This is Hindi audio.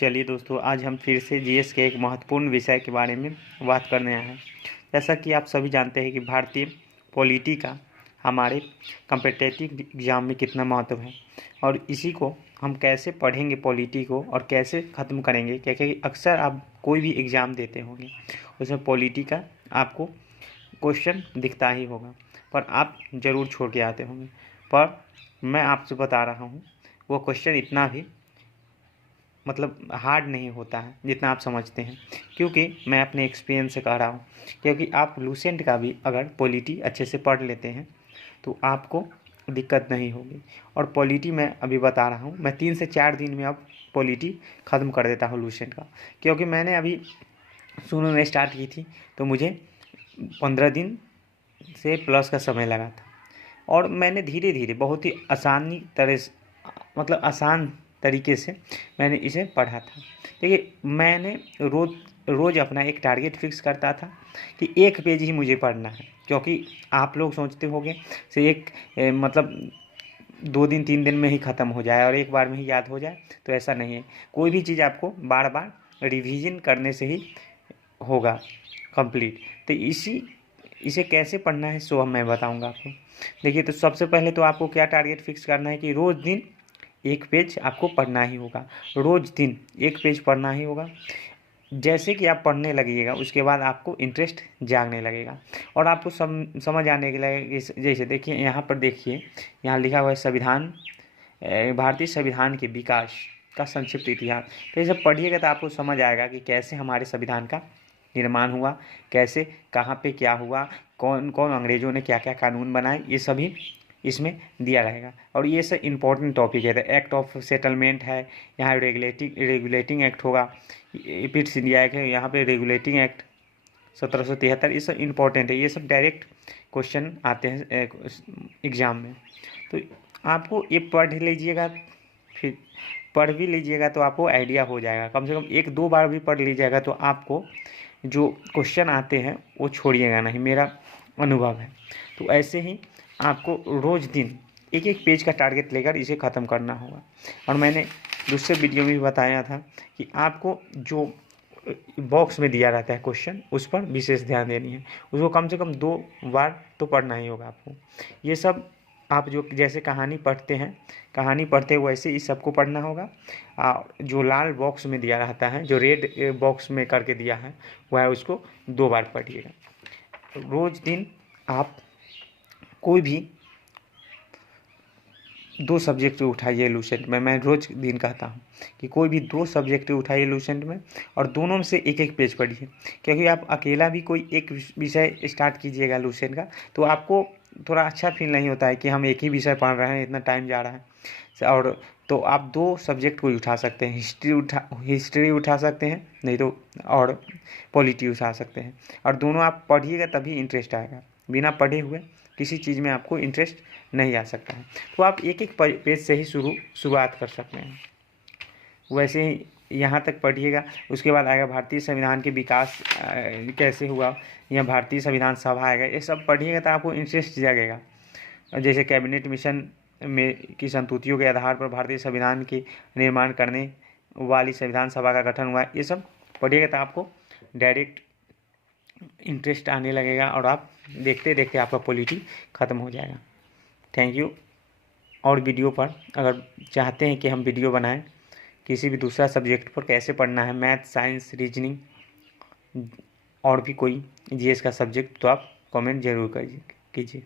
चलिए दोस्तों, आज हम फिर से जीएस के एक महत्वपूर्ण विषय के बारे में बात करने आए हैं। जैसा कि आप सभी जानते हैं कि भारतीय पॉलिटी का हमारे कॉम्पिटिटिव एग्ज़ाम में कितना महत्व है और इसी को हम कैसे पढ़ेंगे पॉलिटी को और कैसे ख़त्म करेंगे, क्योंकि अक्सर आप कोई भी एग्ज़ाम देते होंगे उसमें पॉलिटी का आपको क्वेश्चन दिखता ही होगा, पर आप ज़रूर छोड़ के आते होंगे। पर मैं आपसे बता रहा हूँ वो क्वेश्चन इतना भी हार्ड नहीं होता है जितना आप समझते हैं, क्योंकि मैं अपने एक्सपीरियंस से कह रहा हूँ। क्योंकि आप लूसेंट का भी अगर पॉलिटी अच्छे से पढ़ लेते हैं तो आपको दिक्कत नहीं होगी। और पॉलिटी मैं अभी बता रहा हूँ, मैं 3 से 4 दिन में अब पॉलिटी ख़त्म कर देता हूँ लूसेंट का, क्योंकि मैंने अभी शुरू में स्टार्ट की थी तो मुझे 15 दिन से प्लस का समय लगा था और मैंने धीरे धीरे बहुत ही आसानी तरह से आसान तरीके से मैंने इसे पढ़ा था। देखिए, मैंने रोज़ अपना एक टारगेट फिक्स करता था कि 1 पेज ही मुझे पढ़ना है, क्योंकि आप लोग सोचते होंगे से एक 2 दिन 3 दिन में ही ख़त्म हो जाए और एक बार में ही याद हो जाए, तो ऐसा नहीं है। कोई भी चीज़ आपको बार बार रिवीजन करने से ही होगा कंप्लीट। तो इसे कैसे पढ़ना है सो मैं बताऊंगा आपको। देखिए, तो सबसे पहले तो आपको क्या टारगेट फिक्स करना है कि रोज़ दिन 1 पेज आपको पढ़ना ही होगा। रोज़ दिन 1 पेज पढ़ना ही होगा। जैसे कि आप पढ़ने लगिएगा उसके बाद आपको इंटरेस्ट जागने लगेगा और आपको समझ आने के लिए, जैसे देखिए यहाँ पर, देखिए यहाँ लिखा हुआ है संविधान, भारतीय संविधान के विकास का संक्षिप्त इतिहास। तो ये सब पढ़िएगा तो आपको समझ आएगा कि कैसे हमारे संविधान का निर्माण हुआ, कैसे कहाँ पे क्या हुआ, कौन कौन अंग्रेज़ों ने क्या क्या कानून बनाए, ये सभी इसमें दिया रहेगा। और ये सब इम्पोर्टेंट टॉपिक है। एक्ट ऑफ सेटलमेंट है, यहाँ रेगुलेटिंग एक्ट होगा, पिट्स इंडिया एक्ट है, यहाँ पे रेगुलेटिंग एक्ट 1773, ये सब इम्पोर्टेंट है। ये सब डायरेक्ट क्वेश्चन आते हैं एग्ज़ाम में। तो आपको ये पढ़ लीजिएगा, फिर पढ़ भी लीजिएगा तो आपको आइडिया हो जाएगा। कम से कम 1-2 बार भी पढ़ लीजिएगा तो आपको जो क्वेश्चन आते हैं वो छोड़िएगा नहीं, मेरा अनुभव है। तो ऐसे ही आपको रोज़ दिन 1-1 पेज का टारगेट लेकर इसे ख़त्म करना होगा। और मैंने दूसरे वीडियो में भी बताया था कि आपको जो बॉक्स में दिया रहता है क्वेश्चन, उस पर विशेष ध्यान देनी है। उसको कम से कम 2 बार तो पढ़ना ही होगा आपको। ये सब आप जो जैसे कहानी पढ़ते हैं, कहानी पढ़ते वैसे इस सबको पढ़ना होगा। जो लाल बॉक्स में दिया रहता है, जो रेड बॉक्स में करके दिया है, वह उसको 2 बार पढ़िएगा। रोज़ दिन आप कोई भी 2 सब्जेक्ट उठाइए लूसेंट में। मैं रोज़ दिन कहता हूँ कि कोई भी 2 सब्जेक्ट उठाइए लूसेंट में और दोनों में से 1-1 पेज पढ़िए। क्योंकि आप अकेला भी कोई एक विषय स्टार्ट कीजिएगा लूसेंट का तो आपको थोड़ा अच्छा फील नहीं होता है कि हम एक ही विषय पढ़ रहे हैं, इतना टाइम जा रहा है। और तो आप 2 सब्जेक्ट को उठा सकते हैं, हिस्ट्री उठा सकते हैं, नहीं तो और पॉलिटी उठा सकते हैं। और दोनों आप पढ़िएगा तभी इंटरेस्ट आएगा, बिना पढ़े हुए किसी चीज़ में आपको इंटरेस्ट नहीं आ सकता है। तो आप 1-1 पेज से ही शुरुआत कर सकते हैं। वैसे ही यहाँ तक पढ़िएगा। उसके बाद आएगा भारतीय संविधान के विकास कैसे हुआ, या भारतीय संविधान सभा आएगा। ये सब पढ़िएगा तो आपको इंटरेस्ट जागेगा। जैसे कैबिनेट मिशन में की संतुतियों के आधार पर भारतीय संविधान के निर्माण करने वाली संविधान सभा का गठन हुआ, ये सब पढ़िएगा तो आपको डायरेक्ट इंटरेस्ट आने लगेगा और आप देखते देखते आपका पॉलिटी ख़त्म हो जाएगा। Thank you. और वीडियो पर अगर चाहते हैं कि हम वीडियो बनाएं किसी भी दूसरा सब्जेक्ट पर, कैसे पढ़ना है, मैथ, साइंस, रीजनिंग और भी कोई जीएस का सब्जेक्ट, तो आप कमेंट ज़रूर कीजिए।